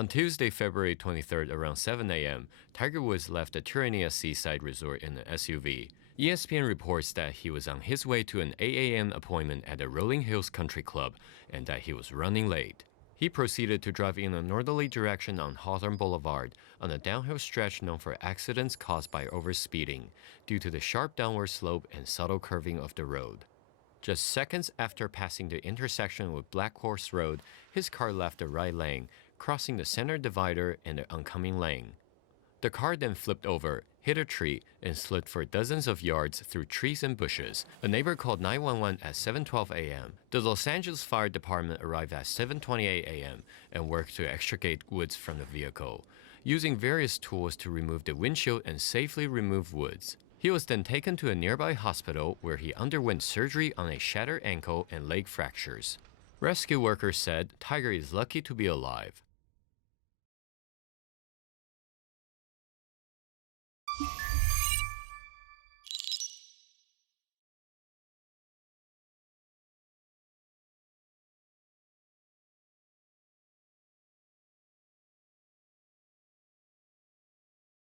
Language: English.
On Tuesday, February 23rd, around 7 a.m., Tiger Woods left the Terranea seaside resort in an SUV. ESPN reports that he was on his way to an 8 a.m. appointment at the Rolling Hills Country Club and that he was running late. He proceeded to drive in a northerly direction on Hawthorne Boulevard on a downhill stretch known for accidents caused by overspeeding due to the sharp downward slope and subtle curving of the road. Just seconds after passing the intersection with Black Horse Road, his car left the right lane, crossing the center divider in the oncoming lane. The car then flipped over, hit a tree, and slid for dozens of yards through trees and bushes. A neighbor called 911 at 7:12 a.m. The Los Angeles Fire Department arrived at 7:28 a.m. and worked to extricate Woods from the vehicle, using various tools to remove the windshield and safely remove Woods. He was then taken to a nearby hospital where he underwent surgery on a shattered ankle and leg fractures. Rescue workers said Tiger is lucky to be alive.